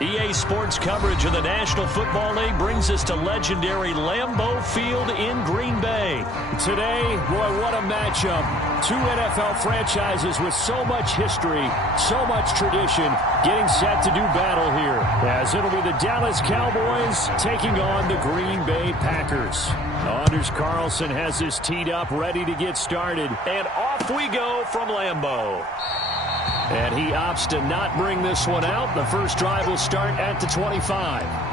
EA Sports coverage of the National Football League brings us to legendary Lambeau Field in Green Bay. Today, boy, what a matchup. Two NFL franchises with so much history, so much tradition, getting set to do battle here. As it'll be the Dallas Cowboys taking on the Green Bay Packers. Anders Carlson has this teed up, ready to get started. And off we go from Lambeau. And he opts to not bring this one out. The first drive will start at the 25.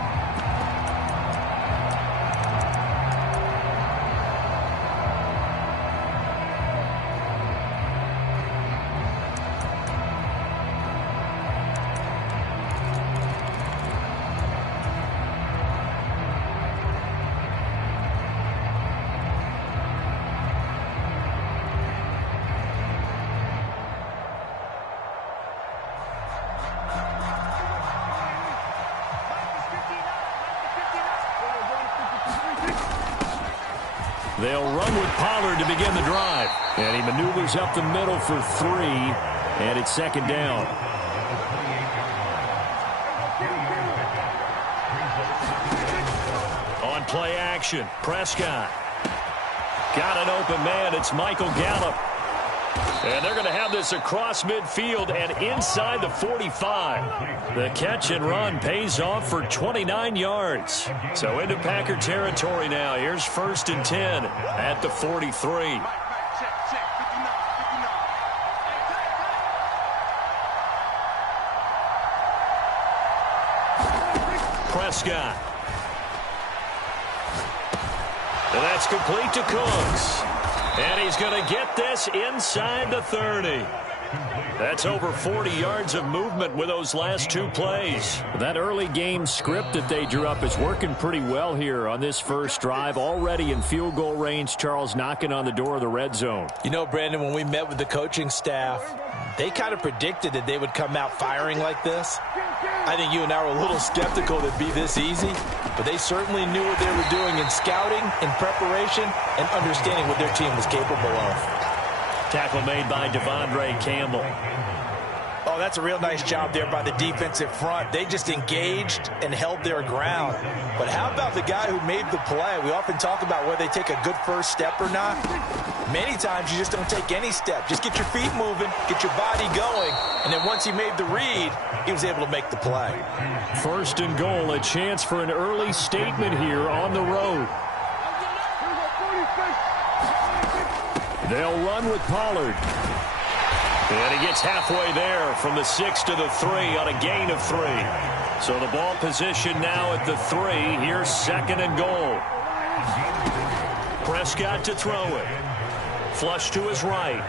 They'll run with Pollard to begin the drive. And he maneuvers up the middle for 3. And it's second down. On play action, Prescott. Got an open man. It's Michael Gallup. And they're going to have this across midfield and inside the 45. The catch and run pays off for 29 yards. So into Packer territory now. Here's 1st and 10 at the 43. Prescott. And that's complete to Cooks. And he's going to get this inside the 30. That's over 40 yards of movement with those last 2 plays. That early game script that they drew up is working pretty well here on this first drive. Already in field goal range, Charles knocking on the door of the red zone. You know, Brandon, when we met with the coaching staff, they kind of predicted that they would come out firing like this. I think you and I were a little skeptical that it'd be this easy, but they certainly knew what they were doing in scouting, in preparation, and understanding what their team was capable of. Tackle made by Devondre Campbell. Oh, that's a real nice job there by the defensive front. They just engaged and held their ground. But how about the guy who made the play? We often talk about whether they take a good first step or not. Many times you just don't take any step. Just get your feet moving, get your body going, and then once he made the read, he was able to make the play. 1st and goal, a chance for an early statement here on the road. They'll run with Pollard. And he gets halfway there from the 6 to the 3 on a gain of 3. So the ball position now at the 3. Here's 2nd and goal. Prescott to throw it. Flush to his right.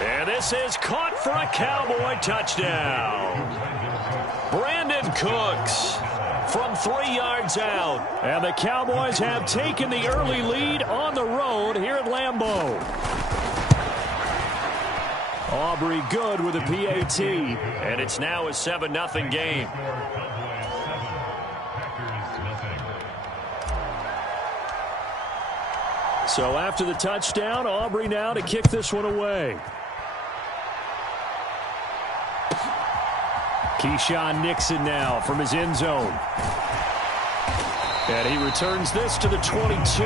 And this is caught for a Cowboy touchdown. Brandon Cooks from 3 yards out. And the Cowboys have taken the early lead on the road here at Lambeau. Aubrey good with a PAT. And it's now a 7-0 game. So after the touchdown, Aubrey now to kick this one away. Keyshawn Nixon now from his end zone. And he returns this to the 22.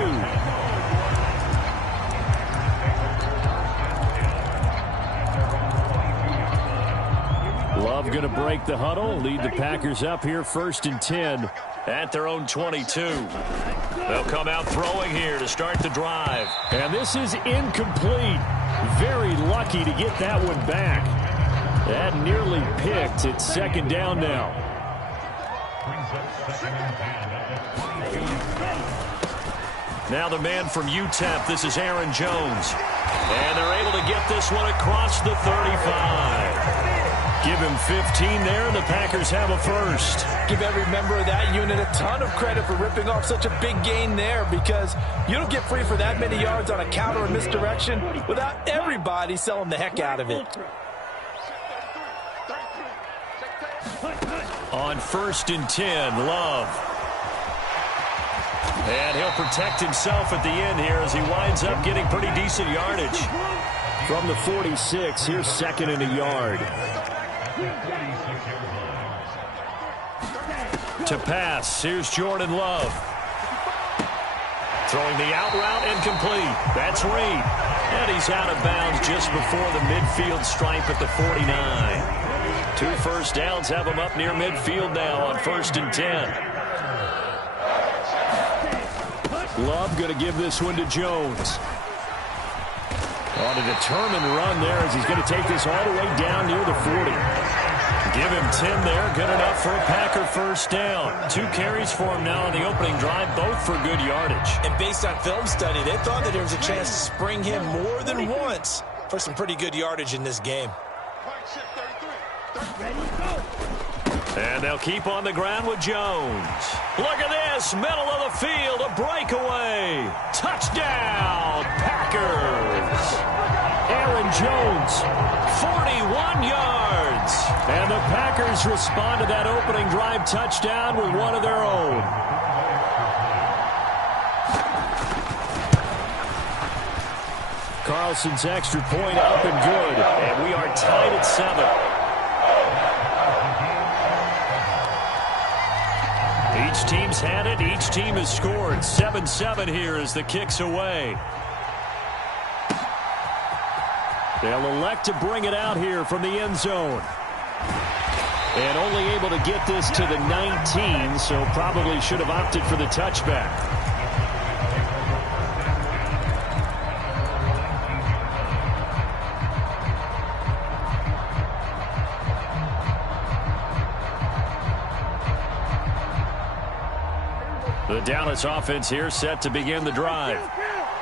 Love going to break the huddle, lead the Packers up here 1st and 10 at their own 22. They'll come out throwing here to start the drive. And this is incomplete. Very lucky to get that one back. That nearly picked. It's 2nd down now. Now the man from UTEP, this is Aaron Jones. And they're able to get this one across the 35. Give him 15 there, and the Packers have a first. Give every member of that unit a ton of credit for ripping off such a big gain there, because you don't get free for that many yards on a counter or misdirection without everybody selling the heck out of it. On 1st and 10, Love. And he'll protect himself at the end here as he winds up getting pretty decent yardage. From the 46, here's 2nd and a yard. To pass, here's Jordan Love. Throwing the out route incomplete. That's Reed. And he's out of bounds just before the midfield stripe at the 49. 2 first downs have him up near midfield now on 1st and 10. Love going to give this one to Jones. On a determined run there as he's going to take this all the way down near the 40. Give him 10 there. Good enough for a Packer first down. 2 carries for him now on the opening drive, both for good yardage. And based on film study, they thought that there was a chance to spring him more than once for some pretty good yardage in this game. And they'll keep on the ground with Jones. Look at this, middle of the field, a breakaway. Touchdown, Packers. Aaron Jones, 41 yards. And the Packers respond to that opening drive touchdown with one of their own. Carlson's extra point up and good. And we are tied at 7. Each team's had it. Each team has scored. 7-7 here as the kick's away. They'll elect to bring it out here from the end zone. And only able to get this to the 19, so probably should have opted for the touchback. The Dallas offense here set to begin the drive.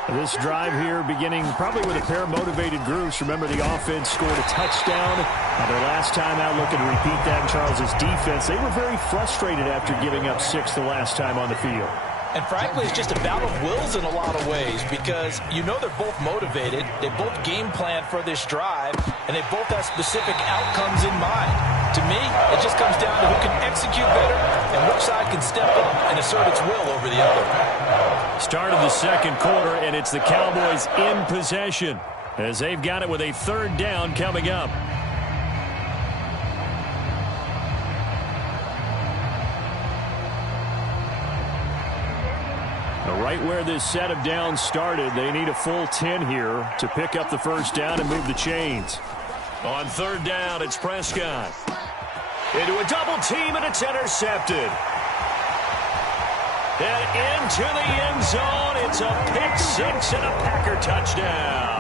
This drive here beginning probably with a pair of motivated groups. Remember, the offense scored a touchdown. Their last time out, looking to repeat that in Charles's defense. They were very frustrated after giving up 6 the last time on the field. And frankly, it's just a battle of wills in a lot of ways because you know they're both motivated. They both game plan for this drive, and they both have specific outcomes in mind. To me, it just comes down to who can execute better and which side can step up and assert its will over the other. Start of the second quarter, and it's the Cowboys in possession as they've got it with a 3rd down coming up. Right where this set of downs started, they need a full 10 here to pick up the first down and move the chains. On 3rd down, it's Prescott. Into a double team, and it's intercepted. And into the end zone, it's a pick 6 and a Packer touchdown.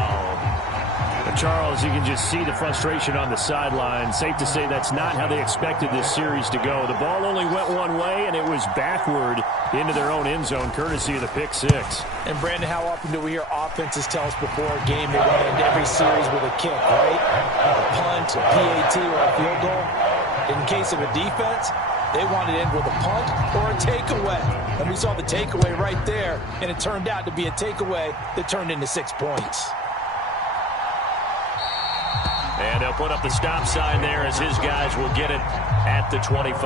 Charles, you can just see the frustration on the sideline. Safe to say that's not how they expected this series to go. The ball only went one way, and it was backward into their own end zone, courtesy of the pick 6. And, Brandon, how often do we hear offenses tell us before a game they want to end every series with a kick, right? A punt, a PAT, or a field goal. In case of a defense, they want to end with a punt or a takeaway. And we saw the takeaway right there, and it turned out to be a takeaway that turned into 6 points. And they'll put up the stop sign there as his guys will get it at the 25.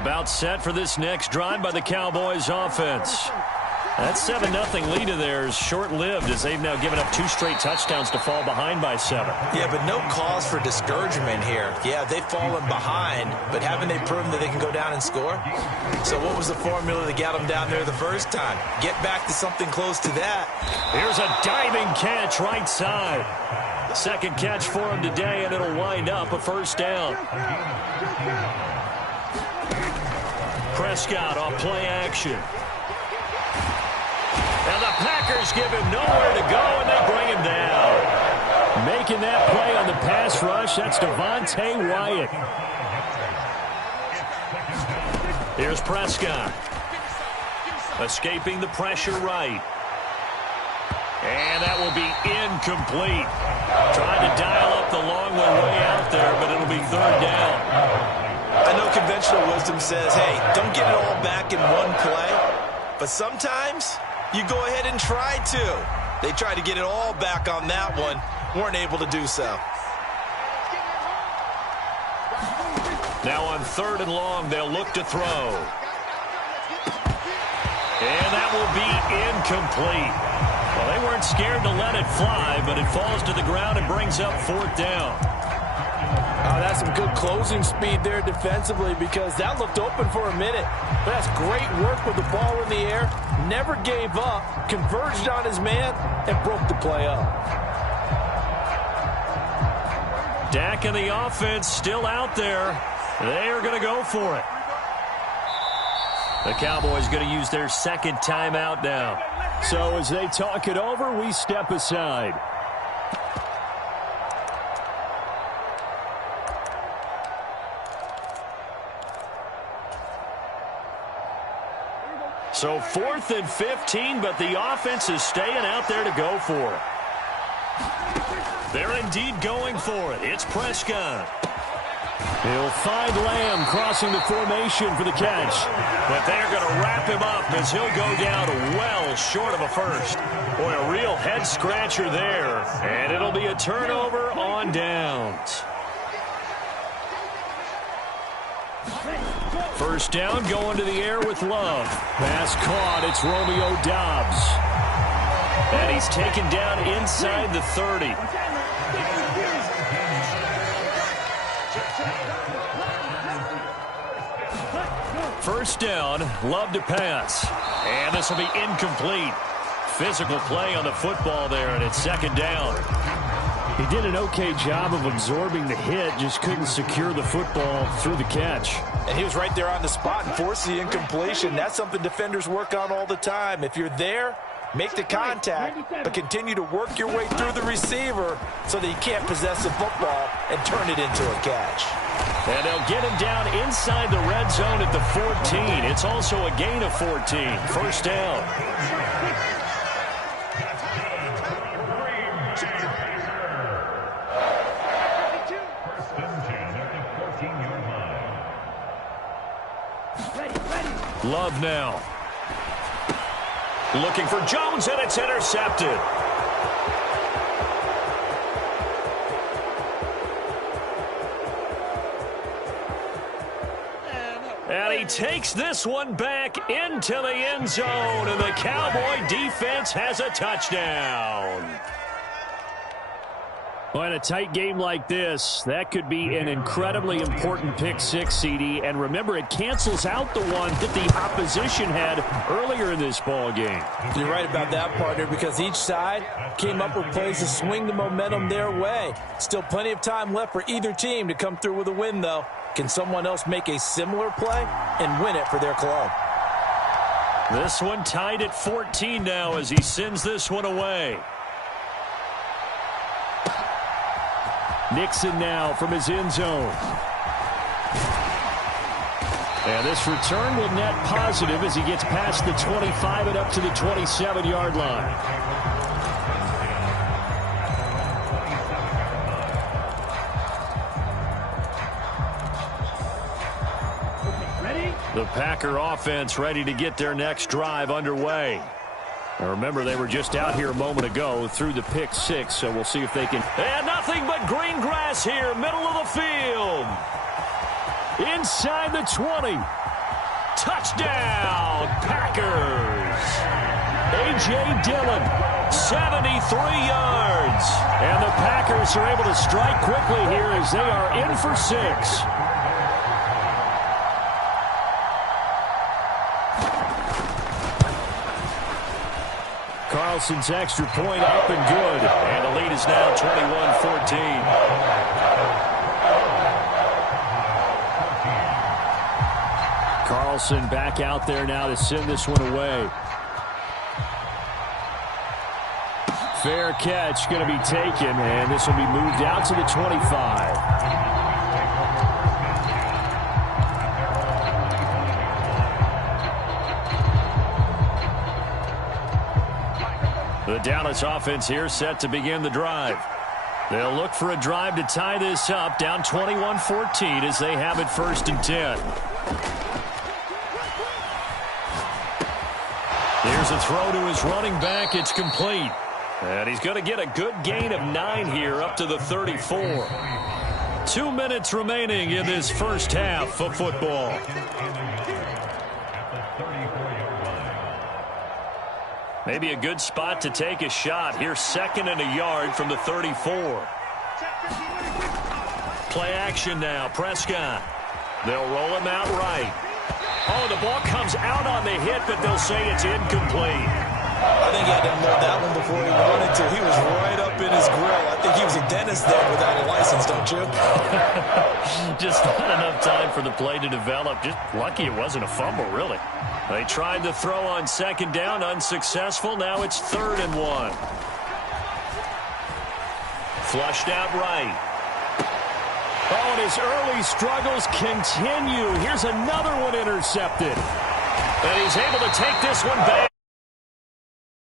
About set for this next drive by the Cowboys offense. That 7-0 lead of theirs short-lived as they've now given up 2 straight touchdowns to fall behind by 7. Yeah, but no cause for discouragement here. Yeah, they've fallen behind, but haven't they proven that they can go down and score? So what was the formula that got them down there the first time? Get back to something close to that. Here's a diving catch right side. Second catch for him today, and it'll wind up a first down. Prescott off play action. And the Packers give him nowhere to go, and they bring him down. Making that play on the pass rush, that's Devontae Wyatt. Here's Prescott. Escaping the pressure right. And that will be incomplete. Trying to dial up the long one way out there, but it'll be 3rd down. I know conventional wisdom says, hey, don't get it all back in one play. But sometimes you go ahead and try to. They tried to get it all back on that one. Weren't able to do so. Now on 3rd and long, they'll look to throw. And that will be incomplete. Well, they weren't scared to let it fly, but it falls to the ground and brings up 4th down. Oh, that's some good closing speed there defensively, because that looked open for a minute. But that's great work with the ball in the air. Never gave up, converged on his man, and broke the play up. Dak and the offense still out there. They are going to go for it. The Cowboys going to use their 2nd timeout now. So as they talk it over, we step aside. So 4th and 15, but the offense is staying out there to go for it. They're indeed going for it. It's Prescott. He'll find Lamb crossing the formation for the catch. But they're going to wrap him up as he'll go down well short of a first. Boy, a real head-scratcher there. And it'll be a turnover on downs. First down, going to the air with Love. Pass caught. It's Romeo Doubs. And he's taken down inside the 30. First down, Love to pass. And this will be incomplete. Physical play on the football there, and it's 2nd down. He did an okay job of absorbing the hit, just couldn't secure the football through the catch. And he was right there on the spot and forced the incompletion. That's something defenders work on all the time. If you're there, make the contact, but continue to work your way through the receiver so that he can't possess the football and turn it into a catch. And they'll get him down inside the red zone at the 14. It's also a gain of 14. First down. Love now. Looking for Jones, and it's intercepted. And he takes this one back into the end zone, and the Cowboy defense has a touchdown. Well, in a tight game like this, that could be an incredibly important pick six, CD. And remember, it cancels out the one that the opposition had earlier in this ball game. You're right about that, partner, because each side came up with plays to swing the momentum their way. Still plenty of time left for either team to come through with a win, though. Can someone else make a similar play and win it for their club? This one tied at 14 now as he sends this one away. Nixon now from his end zone. And this return will net positive as he gets past the 25 and up to the 27-yard line. The Packer offense ready to get their next drive underway. Now remember, they were just out here a moment ago through the pick six, so we'll see if they can. And nothing but green grass here, middle of the field. Inside the 20. Touchdown, Packers. A.J. Dillon, 73 yards. And the Packers are able to strike quickly here as they are in for 6. Carlson's extra point up and good. And the lead is now 21-14. Carlson back out there now to send this one away. Fair catch going to be taken, and this will be moved out to the 25. The Dallas offense here set to begin the drive. They'll look for a drive to tie this up, down 21-14 as they have it 1st and 10. Here's a throw to his running back. It's complete. And he's going to get a good gain of 9 here up to the 34. 2 minutes remaining in this first half of football. Maybe a good spot to take a shot. Here's 2nd and a yard from the 34. Play action now. Prescott. They'll roll him out right. Oh, the ball comes out on the hit, but they'll say it's incomplete. I think he had to unload that one before he wanted to. He was right up in his grill. I think he was a dentist there without a license, don't you? Just not enough time for the play to develop. Just lucky it wasn't a fumble, really. They tried to throw on 2nd down, unsuccessful. Now it's 3rd and 1. Flushed out right. Oh, and his early struggles continue. Here's another one intercepted. And he's able to take this one back.